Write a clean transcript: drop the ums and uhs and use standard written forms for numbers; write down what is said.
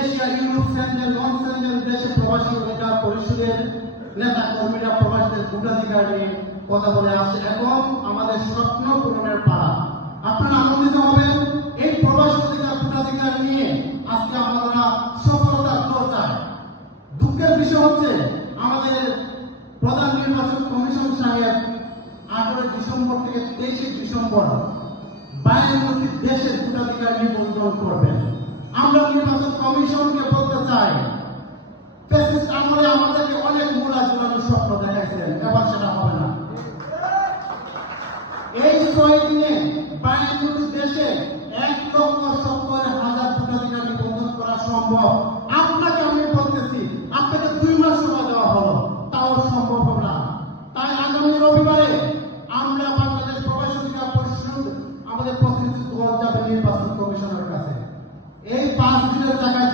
Asia, Europe, central, নন central দেশে প্রবাসী অধিকার পরিষদের নেতা কর্মীরা প্রবাসীদের ভোটাধিকার নিয়ে কথা বলে আসছে। এখন আমাদের স্বপ্ন পূরণের পালা। আপনারা আনন্দিত হবেন এই প্রবাসী অধিকার ভোটাধিকার নিয়ে আজকে আমরা সফলতার দরজায়। দুঃখের বিষয় হচ্ছে আমাদের প্রধান নির্বাচন কমিশন সাহেব 18 ডিসেম্বর থেকে 23 ডিসেম্বর 52টি দেশের ভোটাধিকার নিবন্ধন করবেন। আমরা নির্বাচন কমিশনকে বলতে চাই, ফ্যাসিস্ট আমলে আমাদেরকে অনেক মূলা জোরানো স্বপ্ন দেখাইছিলেন, এবার সেটা হবে না। এই 6 দিনে 52টি দেশে 1,70,000 ভোটাধিকার নিবন্ধন করা সম্ভব। আপনাকে আমি বলতেছি, আপনাকে 2 মাস সময় দেওয়া হলো, তাও সম্ভব হবে না। তাই আগামী রবিবারে আমরা বাংলাদেশ প্রবাসী অধিকার পরিষদ আমাদের প্রতিনিধিত্ব দল যাবে নির্বাচন কমিশনের কাছে। এই 5 দিনের জায়গায়